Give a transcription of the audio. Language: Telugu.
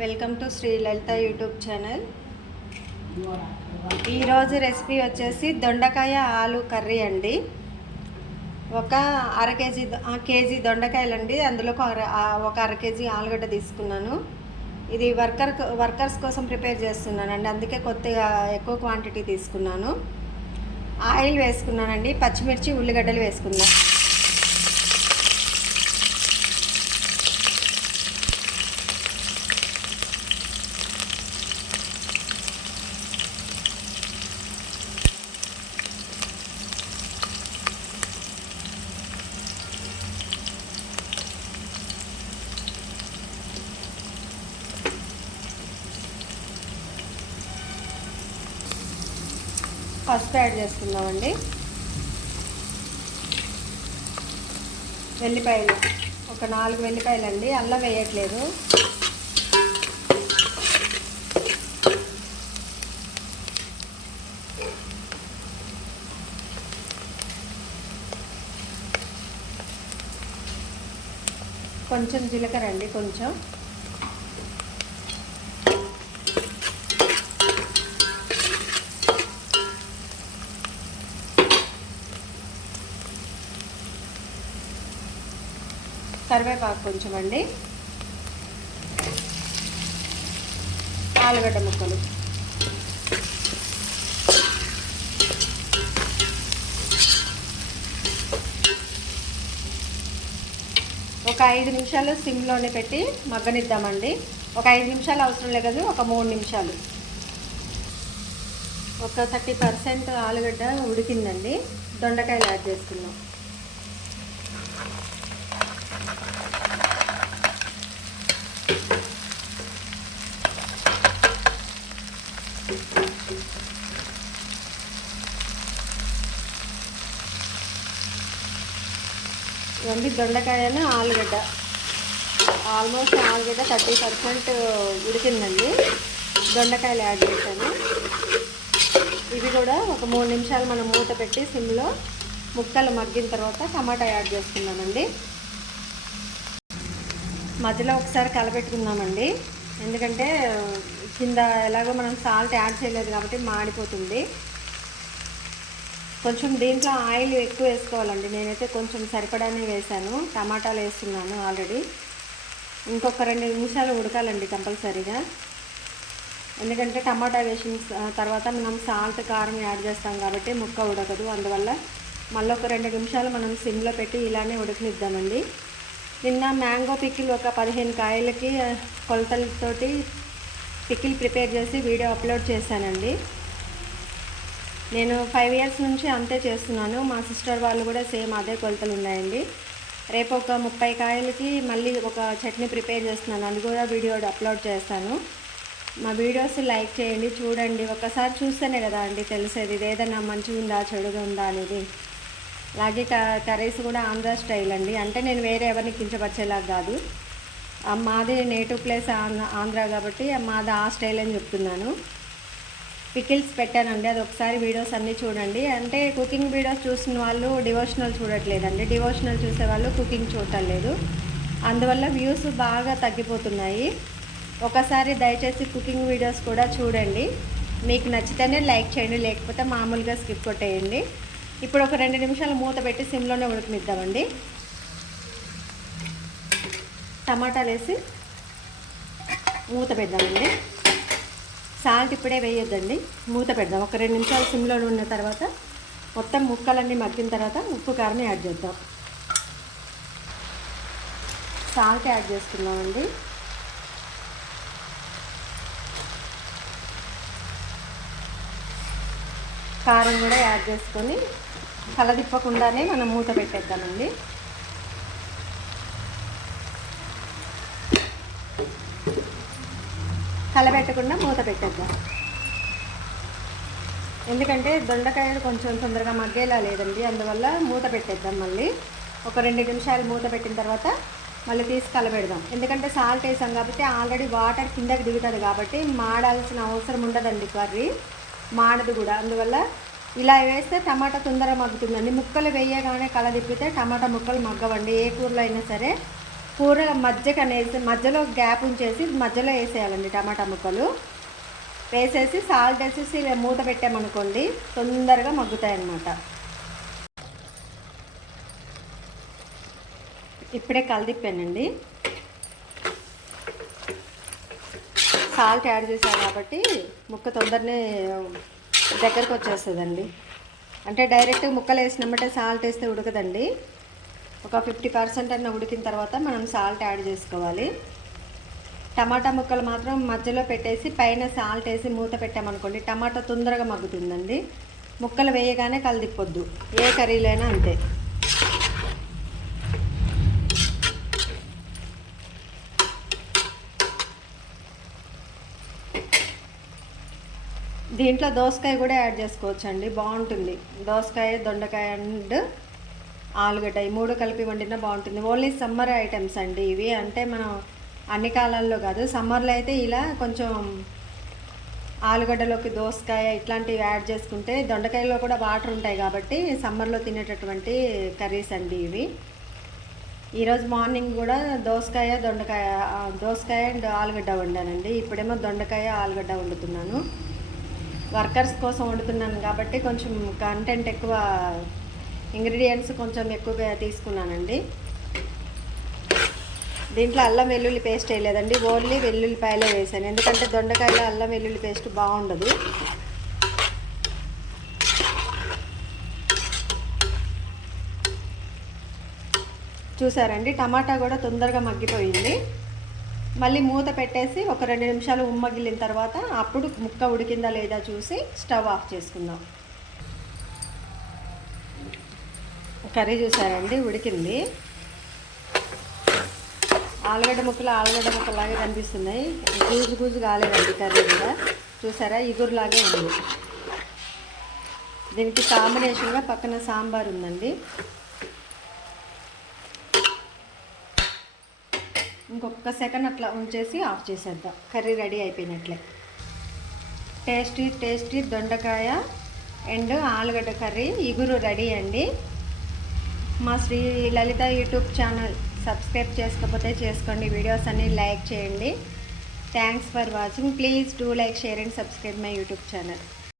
Welcome to Shri Lalitha YouTube channel. ఈరోజు రెసిపీ వచ్చేసి దొండకాయ ఆలు కర్రీ అండి. ఒక కేజీ దొండకాయలండి. అందులో ఒక అర కేజీ ఆలుగడ్డ తీసుకున్నాను. ఇది వర్కర్స్ కోసం ప్రిపేర్ చేస్తున్నానండి, అందుకే కొద్దిగా ఎక్కువ క్వాంటిటీ తీసుకున్నాను. ఆయిల్ వేసుకున్నానండి, పచ్చిమిర్చి ఉల్లిగడ్డలు వేసుకున్నాను. పసుపు యాడ్ చేసుకుందామండి. వెల్లిపాయలు ఒక 4 వెల్లిపాయలండి, అల్లం వేయట్లేదు. కొంచెం జీలకర్ర అండి, కొంచెం కరివేపాకు కొంచెం అండి, ఆలుగడ్డ ముక్కలు, ఒక 5 నిమిషాలు సిమ్లోనే పెట్టి మగ్గనిద్దామండి. ఒక 5 నిమిషాలు అవసరం లేదు, ఒక 3 నిమిషాలు. ఒక 30% ఆలుగడ్డ ఉడికిందండి. దొండకాయలు యాడ్ చేసుకుందాం. ఇవన్నీ దొండకాయను ఆలుగడ్డ, ఆల్మోస్ట్ ఆలుగడ్డ 30% ఉడికిందండి. దొండకాయలు యాడ్ చేశాను. ఇవి కూడా ఒక 3 నిమిషాలు మనం మూత పెట్టి సిమ్లో ముక్కలు మగ్గిన తర్వాత టమాటా యాడ్ చేసుకున్నామండి. మధ్యలో ఒకసారి కలపెట్టుకుందామండి, ఎందుకంటే కింద ఎలాగో మనం సాల్ట్ యాడ్ చేయలేదు కాబట్టి మాడిపోతుంది. కొంచెం దీంట్లో ఆయిల్ ఎక్కువ వేసుకోవాలండి. నేనైతే కొంచెం సరిపడానే వేసాను. టమాటాలు వేస్తున్నాను ఆల్రెడీ. ఇంకొక 2 నిమిషాలు ఉడకాలండి కంపల్సరీగా, ఎందుకంటే టమాటా వేసిన తర్వాత మనం సాల్ట్ కారం యాడ్ చేస్తాం కాబట్టి ముక్క ఉడకదు. అందువల్ల మళ్ళీ ఒక 2 నిమిషాలు మనం సిమ్లో పెట్టి ఇలానే ఉడకనిద్దామండి. నిన్న మ్యాంగో పికిల్ ఒక 15 కాయలకి కొలతలతోటి పికిల్ ప్రిపేర్ చేసి వీడియో అప్లోడ్ చేశానండి. నేను 5 ఇయర్స్ నుంచి అంతే చేస్తున్నాను. మా సిస్టర్ వాళ్ళు కూడా సేమ్ అదే కొలతలు ఉన్నాయండి. రేపు ఒక 30 కాయలకి మళ్ళీ ఒక చట్నీ ప్రిపేర్ చేస్తున్నాను, అది కూడా వీడియో అప్లోడ్ చేస్తాను. మా వీడియోస్ లైక్ చేయండి, చూడండి. ఒకసారి చూస్తేనే కదా అండి తెలిసేది ఇది ఏదైనా మంచిగా ఉందా చెడుగా ఉందా అనేది. అలాగే కర్రీస్ కూడా ఆంధ్ర స్టైల్ అండి, అంటే నేను వేరే ఎవరిని కించపరిచేలాగా కాదు. మాది నేటివ్ ప్లేస్ ఆంధ్ర కాబట్టి మాది ఆ స్టైల్ అని చెప్తున్నాను. పికిల్స్ పెట్టానండి, అది ఒకసారి వీడియోస్ అన్నీ చూడండి. అంటే కుకింగ్ వీడియోస్ చూసిన వాళ్ళు డివోషనల్ చూడట్లేదండి, డివోషనల్ చూసేవాళ్ళు కుకింగ్ చూడట్లేదు. అందువల్ల వ్యూస్ బాగా తగ్గిపోతున్నాయి. ఒకసారి దయచేసి కుకింగ్ వీడియోస్ కూడా చూడండి. మీకు నచ్చితేనే లైక్ చేయండి, లేకపోతే మామూలుగా స్కిప్ కొట్టేయండి. ఇప్పుడు ఒక 2 నిమిషాలు మూత పెట్టి సిమ్లోనే ఉడకనిద్దామండి. టమాటాలు వేసి మూత పెడదామండి. సాల్ట్ ఇప్పుడే వేయొద్దండి, మూత పెడదాం. ఒక 2 నిమిషాలు సిమ్లో ఉన్న తర్వాత మొత్తం ముక్కలన్నీ మగ్గిన తర్వాత ఉప్పు కారం యాడ్ చేద్దాం. సాల్ట్ యాడ్ చేసుకుందామండి. కారం కూడా యాడ్ చేసుకొని కలదిప్పకుండానే మనం మూత పెట్టేద్దామండి. కలబెట్టకుండా మూత పెట్టేద్దాం, ఎందుకంటే దొండకాయలు కొంచెం తొందరగా మగ్గేలా లేదండి. అందువల్ల మూత పెట్టేద్దాం. మళ్ళీ ఒక 2 నిమిషాలు మూత పెట్టిన తర్వాత మళ్ళీ తీసి కలబెడదాం. ఎందుకంటే సాల్ట్ వేసాం కాబట్టి ఆల్రెడీ వాటర్ కిందకి దిగుతుంది కాబట్టి మాడాల్సిన అవసరం ఉండదండి. కర్రీ మాడదు కూడా. అందువల్ల ఇలా వేస్తే టమాటా తొందరగా మగ్గుతుందండి. ముక్కలు వేయగానే కలదిప్పితే టమాటా ముక్కలు మగ్గవండి. ఏ కూరలో అయినా సరే కూర మధ్యలో గ్యాప్ ఉంచేసి మధ్యలో వేసేయాలండి టమాటా ముక్కలు. వేసేసి సాల్ట్ వేసేసి మూత పెట్టామనుకోండి తొందరగా మగ్గుతాయి అన్నమాట. ఇప్పుడే కలిదిప్పానండి. సాల్ట్ యాడ్ చేశాను కాబట్టి ముక్క తొందరనే దగ్గరకు వచ్చేస్తుందండి. అంటే డైరెక్ట్ ముక్కలు వేసినమ్మటే సాల్ట్ వేస్తే ఉడకదండి. ఒక 50% అన్న ఉడికిన తర్వాత మనం సాల్ట్ యాడ్ చేసుకోవాలి. టమాటా ముక్కలు మాత్రం మధ్యలో పెట్టేసి పైన సాల్ట్ వేసి మూత పెట్టామనుకోండి టమాటా తొందరగా మగ్గుతుందండి. ముక్కలు వేయగానే కలిదిప్పొద్దు, ఏ కర్రీలైనా అంతే. దీంట్లో దోసకాయ కూడా యాడ్ చేసుకోవచ్చండి, బాగుంటుంది. దోసకాయ, దొండకాయ అండ్ ఆలుగడ్డ ఈ 3 కలిపి వండినా బాగుంటుంది. ఓన్లీ సమ్మర్ ఐటమ్స్ అండి ఇవి. అంటే మనం అన్ని కాలాల్లో కాదు, సమ్మర్లో అయితే ఇలా కొంచెం ఆలుగడ్డలోకి దోసకాయ ఇట్లాంటివి యాడ్ చేసుకుంటే, దొండకాయలో కూడా వాటర్ ఉంటాయి కాబట్టి సమ్మర్లో తినేటటువంటి కర్రీస్ అండి ఇవి. ఈరోజు మార్నింగ్ కూడా దోసకాయ అండ్ ఆలుగడ్డ వండానండి. ఇప్పుడేమో దొండకాయ ఆలుగడ్డ వండుతున్నాను. వర్కర్స్ కోసం వండుతున్నాను కాబట్టి కొంచెం కంటెంట్ ఎక్కువ, ఇంగ్రీడియంట్స్ కొంచెం ఎక్కువగా తీసుకున్నానండి. దీంట్లో అల్లం వెల్లుల్లి పేస్ట్ వేయలేదండి, ఓన్లీ వెల్లుల్లిపాయలే వేసాను. ఎందుకంటే దొండకాయలో అల్లం వెల్లుల్లి పేస్ట్ బాగుండదు. చూసారండి, టమాటా కూడా తొందరగా మగ్గిపోయింది. మళ్ళీ మూత పెట్టేసి ఒక 2 నిమిషాలు ఉమ్మగిలిన తర్వాత అప్పుడు ముక్క ఉడికిందా లేదా చూసి స్టవ్ ఆఫ్ చేసుకుందాం. కర్రీ చూసారండి, ఉడికింది. ఆలుగడ్డ ముక్కలాగే కనిపిస్తున్నాయి. గూజు కాలేదండి కర్రీ కూడా. చూసారా, ఇగురులాగే ఉంది. దీనికి కాంబినేషన్గా పక్కన సాంబార్ ఉందండి. ఇంకొక సెకండ్ అట్లా ఉంచేసి ఆఫ్ చేసేద్దాం. కర్రీ రెడీ అయిపోయినట్లే. టేస్టీ దొండకాయ అండ్ ఆలుగడ్డ కర్రీ ఇగురు రెడీ అండి. మా Sri Lalitha YouTube channel subscribe చేసుకోకపోతే చేసుకోండి. వీడియోస్ అన్ని లైక్ చేయండి. Thanks for watching. Please do like, share and subscribe my YouTube channel.